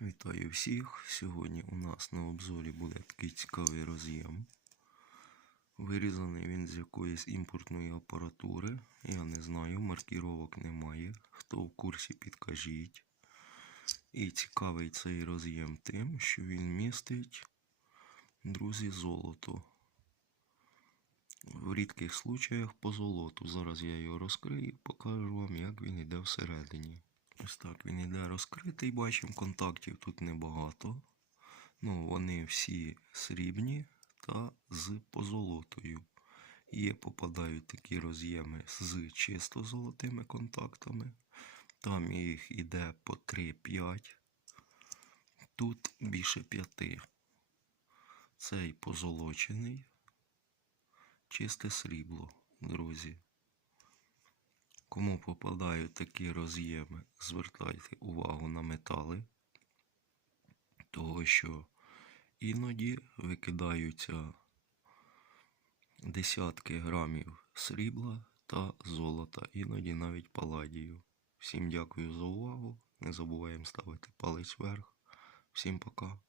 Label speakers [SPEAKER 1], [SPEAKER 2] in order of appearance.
[SPEAKER 1] Вітаю всіх! Сьогодні у нас на обзорі буде такий цікавий роз'єм. Вирізаний він з якоїсь імпортної апаратури. Я не знаю, маркіровок немає. Хто в курсі, підкажіть. І цікавий цей роз'єм тим, що він містить, друзі, золото. В рідких случаях по золоту. Зараз я його розкрию і покажу вам, як він йде всередині. Ось так він йде розкритий, бачимо, контактів тут небагато. Ну, вони всі срібні та з позолотою. Є попадають такі роз'єми з чисто золотими контактами. Там їх іде по 3-5. Тут більше 5. Цей позолочений. Чисте срібло, друзі. Кому попадають такі роз'єми, звертайте увагу на метали, того що іноді викидаються десятки грамів срібла та золота, іноді навіть паладію. Всім дякую за увагу. Не забуваємо ставити палець вверх. Всім пока.